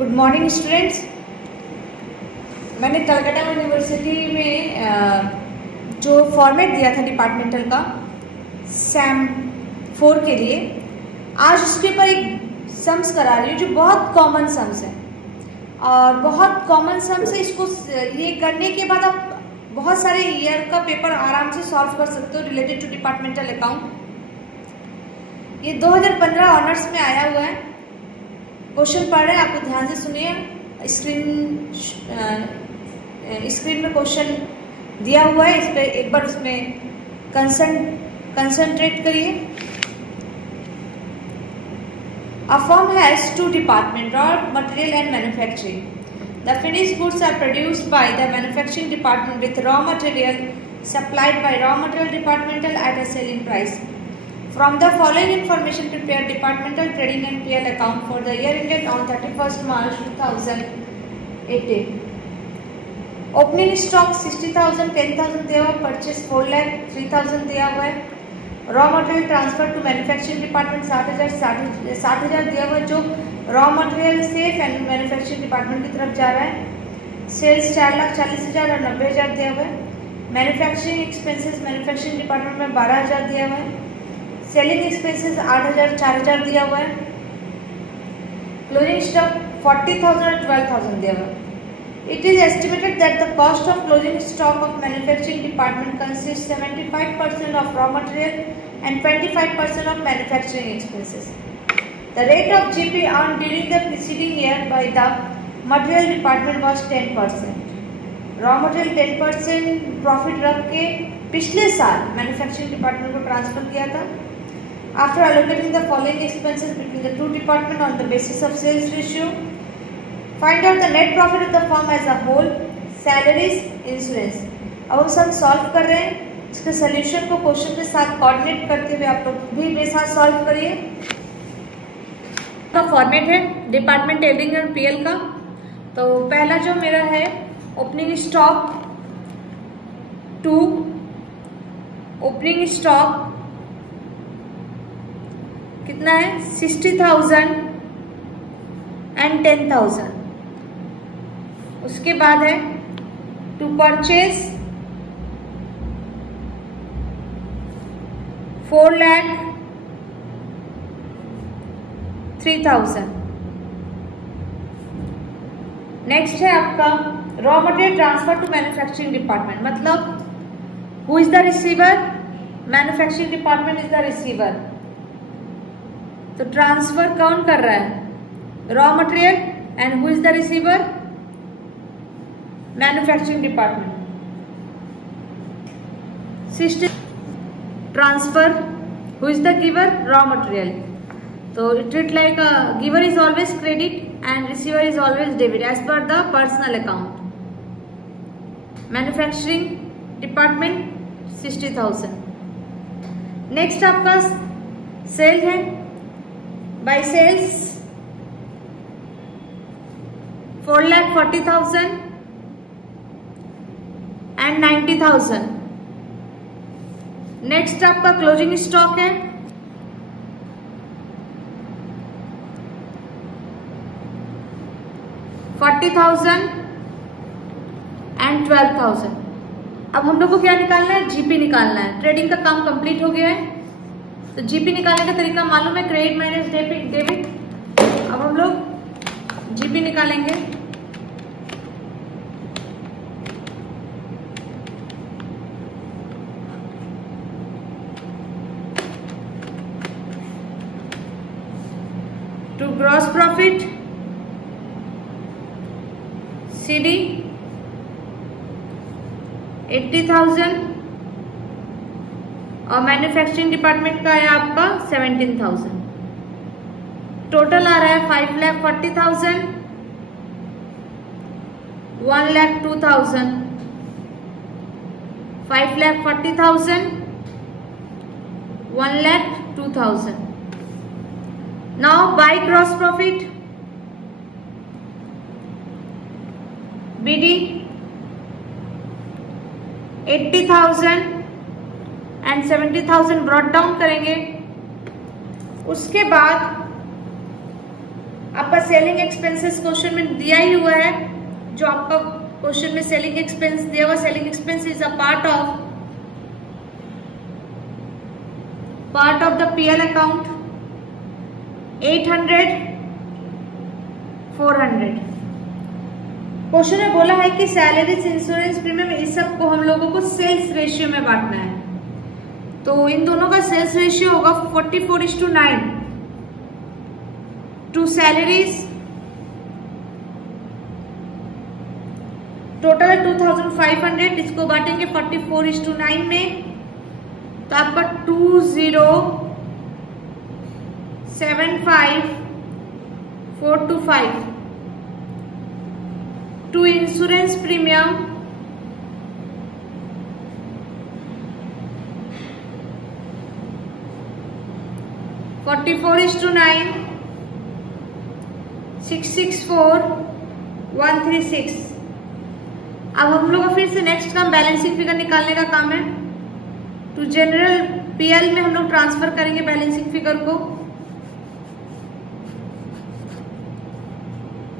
Good morning students. मैंने Calcutta university में जो फॉर्मेट दिया था डिपार्टमेंटल का सैम 4 के लिए, आज उसके ऊपर एक सम्स करा रही हूँ जो बहुत कॉमन सम्स है और बहुत कॉमन सम्स है। इसको ये करने के बाद आप बहुत सारे ईयर का पेपर आराम से सॉल्व कर सकते हो रिलेटेड टू डिपार्टमेंटल अकाउंट। ये 2015 ऑनर्स में आया हुआ है। क्वेश्चन पढ़ रहे हैं, आपको ध्यान से सुनिए। स्क्रीन में क्वेश्चन दिया हुआ है, इस पे एक बार उसमें कंसंट्रेट करिए। A firm has 2 departments, raw material and manufacturing. The finished goods are produced by the manufacturing department with raw material supplied by raw material departmental at a selling price. From the following information, prepare departmental trading and PL account for the year ended on 31st March 2018. Opening stock 60,000, 10,000 दिया हुआ है, purchase 4 lakh 3,000 दिया हुआ है। Raw material transfer to manufacturing department 60,000 दिया हुआ है, जो रॉ मटेरियल से मैन्युफैक्चरिंग डिपार्टमेंट की तरफ जा रहा है। सेल्स 4,40,000 और 90,000 दिया हुआ है। मैन्युफैक्चरिंग एक्सपेंसेस मैन्युफैक्चरिंग डिपार्टमेंट में 12,000 दिया हुआ है। सेलिंग एक्सपेंसेस 8,000 4,000 दिया हुआ है। क्लोजिंग स्टॉक 40,000 और 12,000 दिया हुआ है। It is estimated that the cost of closing stock of manufacturing department consists 75% of raw material and 25% of manufacturing expenses. The rate of GP earned during the preceding year by the material department was 10%. Raw material 10% profit रख के पिछले साल manufacturing department को transfer किया था। After allocating the following expenses between the 2 departments on the basis of sales ratio, find out the net profit of the firm as a whole, salaries, insurance. अब हम सब सॉल्व कर रहे हैं। इसके सोल्यूशन को क्वेश्चन के साथ कोऑर्डिनेट करते हुए आप लोग भी मेरे साथ सॉल्व करिए। का फॉर्मेट है डिपार्टमेंट ट्रेडिंग एंड पीएल का। तो पहला जो मेरा है ओपनिंग स्टॉक 2, ओपनिंग स्टॉक कितना है 60,000 एंड 10,000। उसके बाद है टू परचेज 4,03,000। नेक्स्ट है आपका raw material transfer to manufacturing department, मतलब who is the receiver, manufacturing department is the receiver. तो ट्रांसफर कौन कर रहा है, raw material, and who is the receiver, manufacturing department. 60 transfer, who is the giver, raw material. तो it it like giver is always credit and receiver is always debit as per the personal account. Manufacturing department 60,000। Next आपका sale है, by sales 4,40,000 and 90,000। Next आपका closing stock है 40,000 and 12,000। अब हम लोग को क्या निकालना है, जीपी निकालना है। ट्रेडिंग का काम कंप्लीट हो गया है, तो जीपी निकालने का तरीका मालूम है, क्रेडिट माइनस डेबिट। अब हम लोग जीपी निकालेंगे। टू ग्रॉस प्रॉफिट सीडी 80,000 और मैन्युफैक्चरिंग डिपार्टमेंट का है आपका 17,000। टोटल आ रहा है 5,40,000, 1,02,000, 5,40,000, 1,02,000। Now by gross profit BD 80,000 and 70,000 brought down करेंगे। उसके बाद आपका सेलिंग एक्सपेंसेस क्वेश्चन में दिया ही हुआ है, जो आपका क्वेश्चन में सेलिंग एक्सपेंस दिया हुआ, selling expense is a part of the PL account 800 400। Question में बोला है कि सैलरीज, इंश्योरेंस प्रीमियम, इस सब को हम लोगों को सेल्स रेशियो में बांटना है। तो इन दोनों का सेल्स रेशियो होगा 44:9 टू सैलरीज। टोटल है 2500, इसको बांटेंगे 44:9 में, तो आपका 2075425 टू इंश्योरेंस प्रीमियम 44:9 664136। अब हम लोग का फिर से नेक्स्ट काम बैलेंसिंग फिगर निकालने का काम है। तो जनरल पीएल में हम लोग ट्रांसफर करेंगे बैलेंसिंग फिगर को।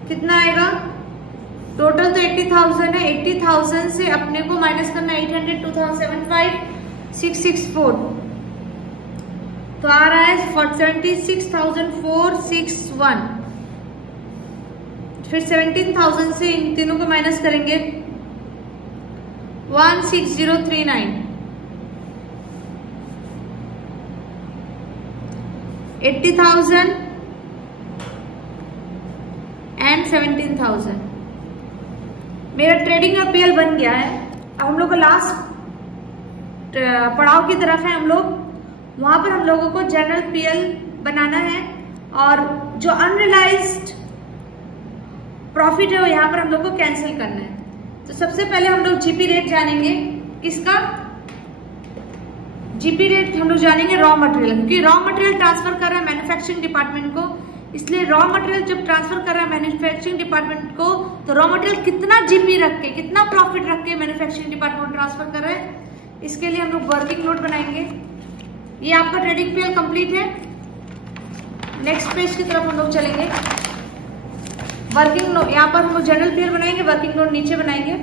कितना आएगा? टोटल तो 80,000 है, 80,000 से अपने को माइनस करना 800, 2075 664, तो आ रहा है 76,461। फिर 17,000 से इन तीनों को माइनस करेंगे 16039, 80,000 एंड 17,000। मेरा ट्रेडिंग और पीएल बन गया है। अब हम लोग का लास्ट पड़ाव की तरफ है हम लोग, वहां पर हम लोगों को जनरल पीएल बनाना है और जो अनरियलाइज्ड प्रॉफिट है वो यहाँ पर हम लोग को कैंसिल करना है। तो सबसे पहले हम लोग जीपी रेट जानेंगे। किसका? जीपी रेट हम लोग जानेंगे रॉ मटेरियल, क्योंकि रॉ मटेरियल ट्रांसफर कर रहा है मैन्युफैक्चरिंग डिपार्टमेंट को, इसलिए रॉ मटेरियल जब ट्रांसफर कर रहा है मैन्युफैक्चरिंग डिपार्टमेंट को, तो रॉ मटेरियल कितना जीपी रख के, कितना प्रॉफिट रख के मैन्युफैक्चरिंग डिपार्टमेंट ट्रांसफर कर रहा है, इसके लिए हम लोग वर्किंग नोट बनाएंगे। ये आपका ट्रेडिंग पीएल कंप्लीट है। नेक्स्ट पेज की तरफ हम लोग चलेंगे। वर्किंग नोट, यहाँ पर हम लोग जनरल पीएल बनाएंगे, वर्किंग नोट नीचे बनाएंगे।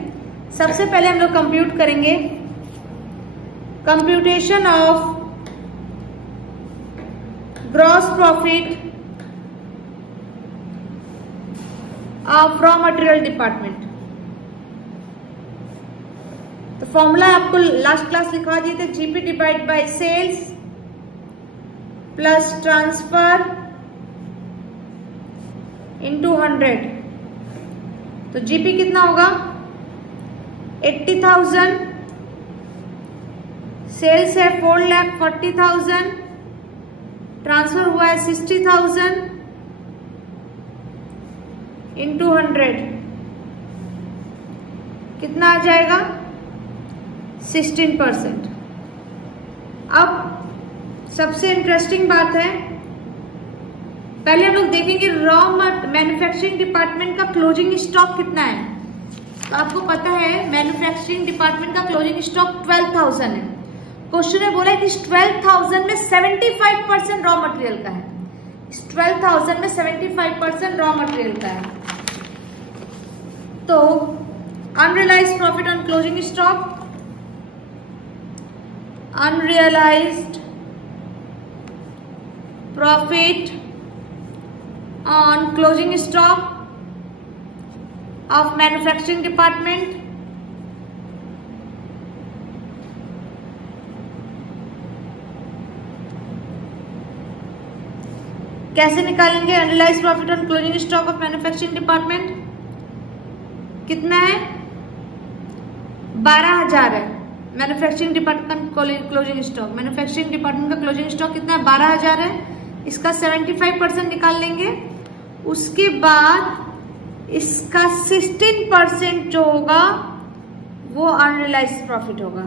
सबसे पहले हम लोग कंप्यूट करेंगे computation of gross profit of raw material department. तो फॉर्मूला आपको लास्ट क्लास लिखवा दिए थे, GP divide by sales plus transfer into 100। तो जीपी कितना होगा? 80,000, सेल्स है 4,40,000, ट्रांसफर हुआ है 60,000 इंटू 100, कितना आ जाएगा? 16%। अब सबसे इंटरेस्टिंग बात है, पहले हम लोग देखेंगे रॉ मैन्युफैक्चरिंग डिपार्टमेंट का क्लोजिंग स्टॉक कितना है। तो आपको पता है मैन्युफैक्चरिंग डिपार्टमेंट का क्लोजिंग स्टॉक 12,000 है। क्वेश्चन में बोला है कि 12,000 में 75% रॉ मटेरियल का है। 12,000 में 75% रॉ मटेरियल का है। तो unrealised profit on closing stock, unrealised profit on closing stock of manufacturing department कैसे निकालेंगे? Unrealised profit on closing stock of manufacturing department कितना है? 12,000 है manufacturing department closing stock. Manufacturing department का क्लोजिंग स्टॉक कितना है? 12,000 है। इसका 75% निकाल लेंगे, उसके बाद इसका 16% जो होगा वो अनरियलाइज्ड प्रॉफिट होगा,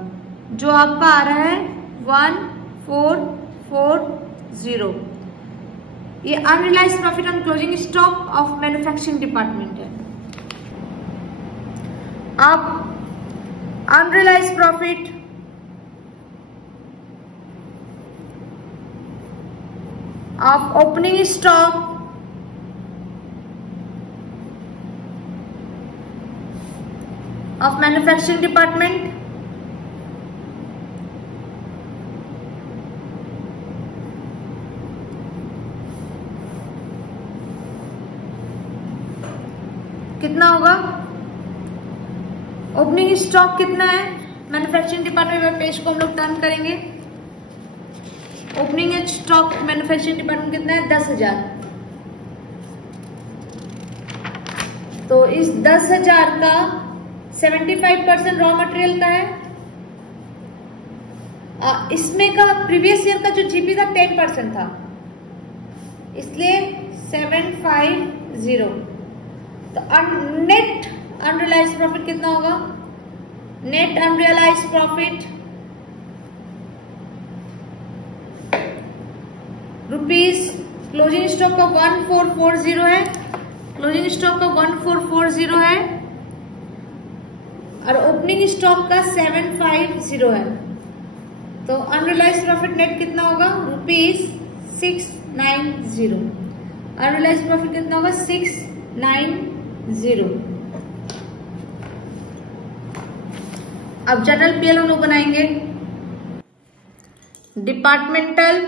जो आपका आ रहा है 1440। ये unrealised profit on closing stock of manufacturing department है। अब unrealised profit of opening stock of manufacturing department. कितना होगा? ओपनिंग स्टॉक कितना है मैन्युफैक्चरिंग डिपार्टमेंट में? पेज को हम लोग टर्न करेंगे। ओपनिंग स्टॉक मैन्युफैक्चरिंग डिपार्टमेंट कितना है? 10,000। तो इस 10,000 का 75% रॉ मटेरियल का है। इसमें का प्रीवियस ईयर का जो जीपी था 10% था, इसलिए 750। तो नेट अनरियलाइज्ड प्रॉफिट कितना होगा? Net unrealised profit rupees, closing stock का 1440 है, क्लोजिंग स्टॉक का 1440 है और ओपनिंग स्टॉक का 750 है। तो अनरियलाइज्ड प्रॉफिट नेट कितना होगा? रुपीज 690। अनरियलाइज्ड प्रॉफिट कितना होगा? 690। अब जनरल पीएल हम लोग बनाएंगे। Departmental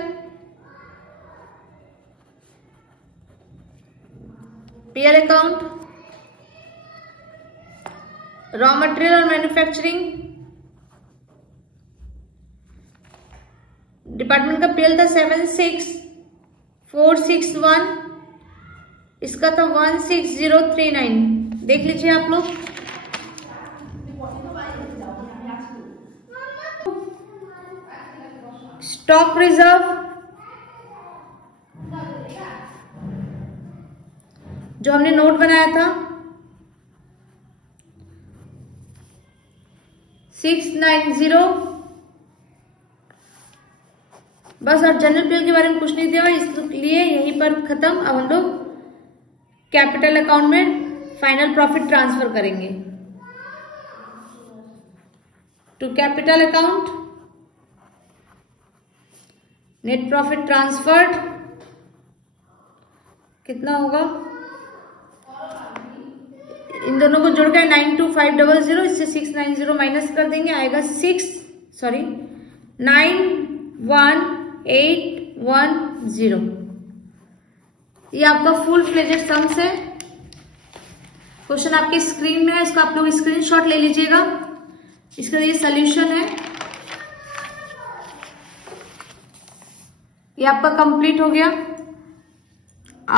PL account, raw material और मैन्युफैक्चरिंग डिपार्टमेंट का पीएल था 76461, इसका था 16039। देख लीजिए आप लोग। स्टॉक रिजर्व जो हमने नोट बनाया था 690। बस और जनरल पीएल के बारे में कुछ नहीं दिया, इसलिए यहीं पर खत्म। अब हम लोग कैपिटल अकाउंट में फाइनल प्रॉफिट ट्रांसफर करेंगे। To capital account net profit transferred कितना होगा? इन दोनों को जोड़ के 92500, इससे 690 माइनस कर देंगे, आएगा 91810। ये आपका फुल फ्लेजेड सम्स है। क्वेश्चन आपके स्क्रीन में है, इसका आप लोग स्क्रीनशॉट ले लीजिएगा। इसका ये सॉल्यूशन है। ये आपका कंप्लीट हो गया।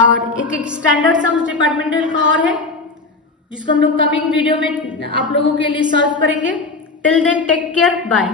और एक स्टैंडर्ड सम्स डिपार्टमेंटल का और है, जिसको हम लोग कमिंग वीडियो में आप लोगों के लिए सॉल्व करेंगे। Till then take care, bye.